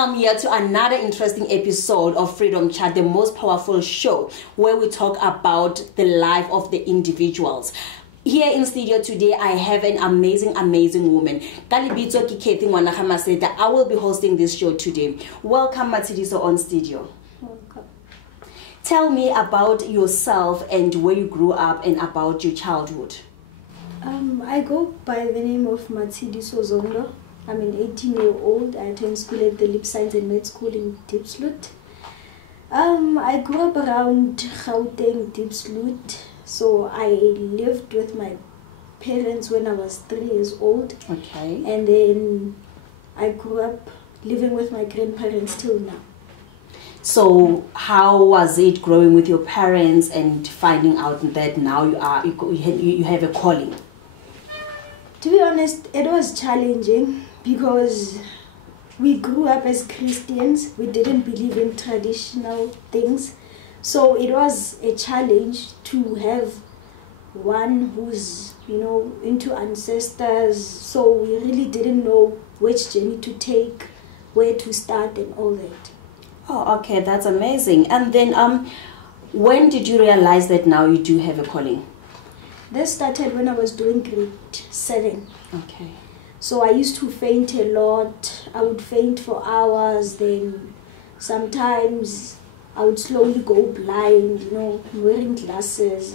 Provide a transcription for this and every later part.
Welcome here to another interesting episode of Freedom Chat, the most powerful show where we talk about the life of the individuals. Here in studio today, I have an amazing woman. I will be hosting this show today. Welcome, Matsidiso, on studio. Welcome. Tell me about yourself and where you grew up and about your childhood. I go by the name of Matsidiso Zondo. I'm an 18-year-old. I attend school at the Lip Science and Med School in Diepsloot. I grew up around Gauteng, Diepsloot. So I lived with my parents when I was 3 years old. Okay. And then I grew up living with my grandparents till now. So how was it growing with your parents and finding out that now you have a calling? To be honest, it was challenging because we grew up as Christians. We didn't believe in traditional things. So it was a challenge to have one who's, into ancestors. So we really didn't know which journey to take, where to start and all that. Oh, okay, that's amazing. And then when did you realize that now you do have a calling? This started when I was doing grade 7. Okay. So I used to faint a lot. I would faint for hours. Then sometimes I would slowly go blind, wearing glasses.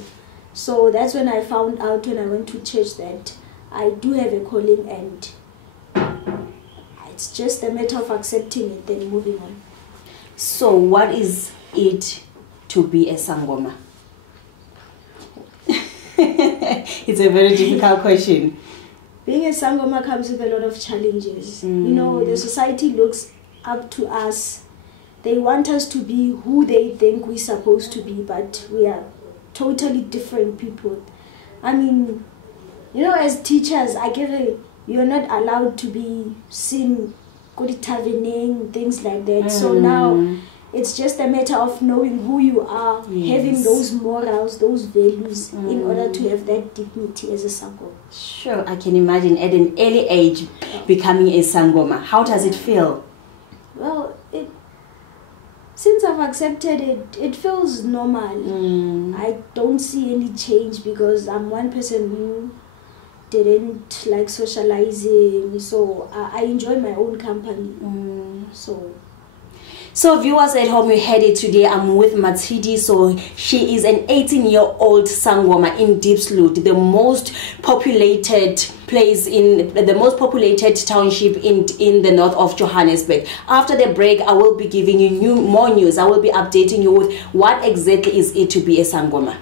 So that's when I found out when I went to church that I do have a calling, and it's just a matter of accepting it and moving on. So what is it to be a Sangoma? It's a very difficult question. Being a Sangoma comes with a lot of challenges. The society looks up to us. They want us to be who they think we're supposed to be, but we are totally different people. As teachers, you're not allowed to be seen tavening, things like that. So now it's just a matter of knowing who you are, having those morals, those values in order to have that dignity as a Sangoma. Sure, I can imagine at an early age becoming a Sangoma. How does it feel? Well, since I've accepted it, it feels normal. I don't see any change because I'm one person who didn't like socializing, so I enjoy my own company. So viewers at home, you heard it today. I'm with Matsidiso. She is an 18-year-old Sangoma in Diepsloot, the most populated place in the most populated township in the north of Johannesburg. After the break, I will be giving you more news. I will be updating you with what exactly is it to be a Sangoma.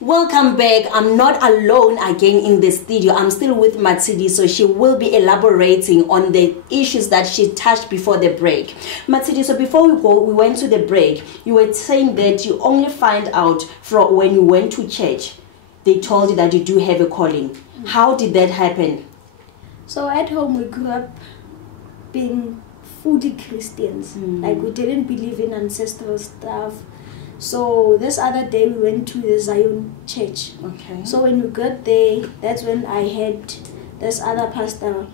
Welcome back. I'm not alone again in the studio. I'm still with Matsidiso. She will be elaborating on the issues that she touched before the break. Matsidiso, before we went to the break, you were saying that you only find out from when you went to church. They told you that you do have a calling. How did that happen? So at home we grew up being fully Christians. Like we didn't believe in ancestral stuff. So this other day we went to the Zion church. Okay. So when we got there, that's when I had this other pastor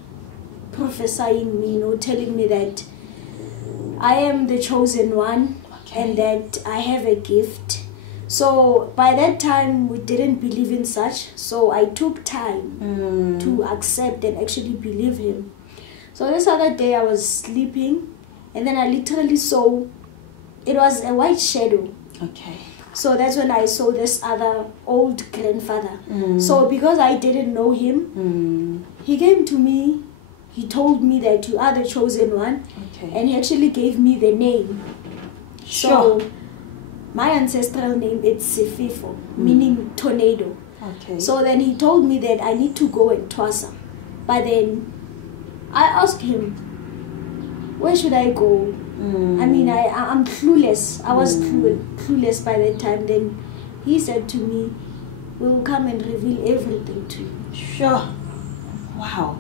prophesying me, telling me that I am the chosen one, and that I have a gift. So by that time, we didn't believe in such. So I took time to accept and actually believe him. So this other day, I was sleeping, and then I literally saw, it was a white shadow. Okay. So that's when I saw this other old grandfather. So because I didn't know him, he came to me. He told me that you are the chosen one. Okay. And he actually gave me the name. Sure. So my ancestral name is Sififo, meaning tornado. Okay. So then he told me that I need to go and Twasa. But then I asked him, where should I go? I mean, I'm clueless. I was clueless by that time. Then he said to me, we will come and reveal everything to you. Sure. Wow.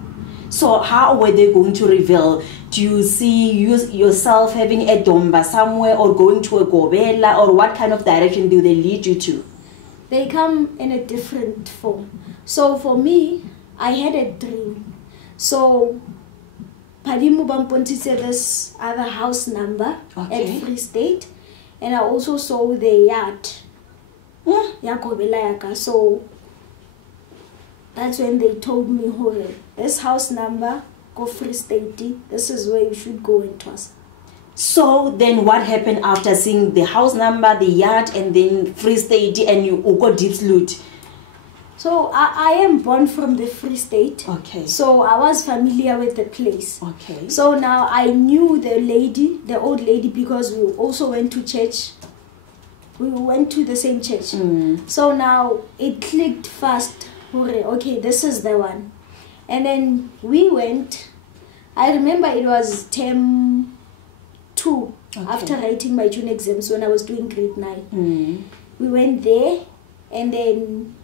So how were they going to reveal? Do you see yourself having a domba somewhere, or going to a gobela, or what kind of direction do they lead you to? They come in a different form. So for me, I had a dream. So Padimu Bamponti said this other house number at Free State, and I also saw the yard. So that's when they told me, Hore, this house number, go Free State, this is where you should go and trust. So then what happened after seeing the house number, the yard, and then Free State, and you go deep loot? So I am born from the Free State. Okay. So I was familiar with the place. Okay. So now I knew the lady, the old lady, because we also went to church. We went to the same church. So now it clicked fast. Okay, this is the one. And then we went. I remember it was term 2 after writing my June exams when I was doing grade 9. We went there, and then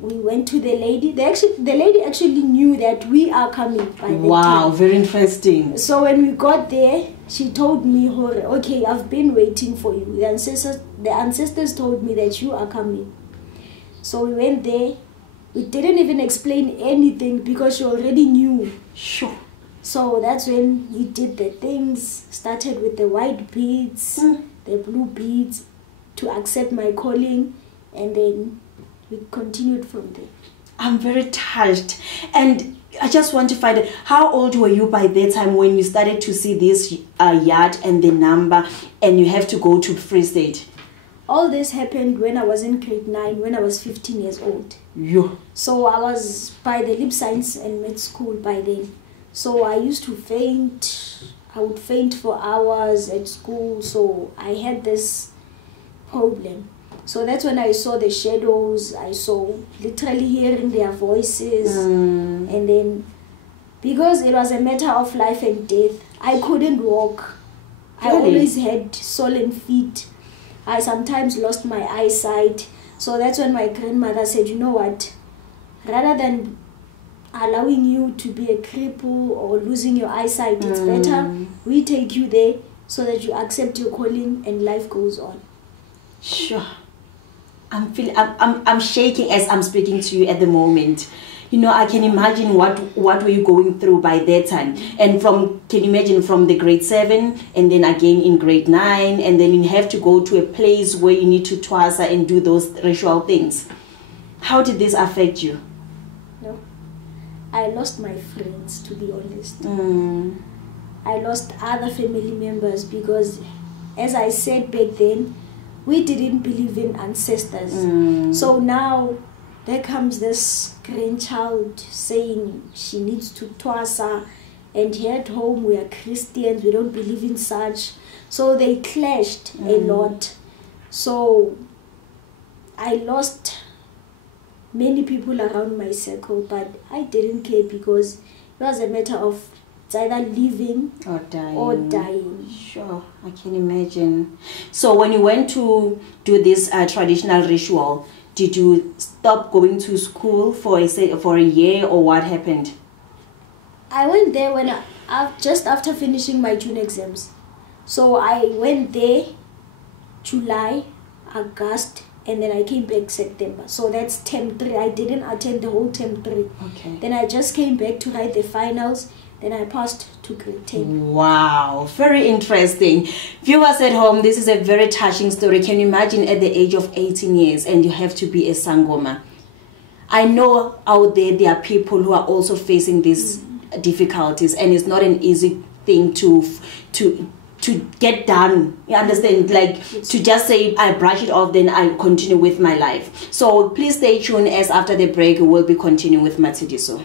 we went to the lady. The lady actually knew that we are coming by the time. Wow, very interesting. So when we got there, she told me, okay, I've been waiting for you. The ancestors told me that you are coming. So we went there. We didn't even explain anything because she already knew. Sure. So that's when we did the things. Started with the white beads, the blue beads, to accept my calling, and then we continued from there. I'm very touched, and I just want to find out, how old were you by that time when you started to see this yard and the number, and you have to go to Free State? All this happened when I was in grade 9, when I was 15 years old. Yeah. So I was by the lip science and med school by then. So I used to faint. I would faint for hours at school. So I had this problem. So that's when I saw the shadows. I saw literally hearing their voices. And then, because it was a matter of life and death, I couldn't walk. Really? I always had swollen feet. I sometimes lost my eyesight. So that's when my grandmother said, you know what, rather than allowing you to be a cripple or losing your eyesight, it's better we take you there so that you accept your calling and life goes on. Sure. I'm shaking as I'm speaking to you at the moment. You know, I can imagine what were you going through by that time. And can you imagine from the grade 7 and then again in grade 9, and then you have to go to a place where you need to twasa and do those ritual things. How did this affect you? No. I lost my friends, to be honest. I lost other family members because, as I said back then, we didn't believe in ancestors. So now there comes this grandchild saying she needs to twasa, and here at home we are Christians, we don't believe in such. So they clashed a lot. So I lost many people around my circle, but I didn't care because it was a matter of it's either living or dying. Sure, I can imagine. So when you went to do this traditional ritual, did you stop going to school for a year, or what happened? I went there when just after finishing my June exams. So I went there July, August, and then I came back September. So that's term 3. I didn't attend the whole term 3. Okay. Then I just came back to write the finals. Then I passed to grade 10. Wow, very interesting. Viewers at home, this is a very touching story. Can you imagine at the age of 18 years and you have to be a Sangoma? I know out there are people who are also facing these difficulties, and it's not an easy thing to get done. You understand? Like to just say I brush it off, then I continue with my life. So please stay tuned, as after the break we will be continuing with Matsidiso.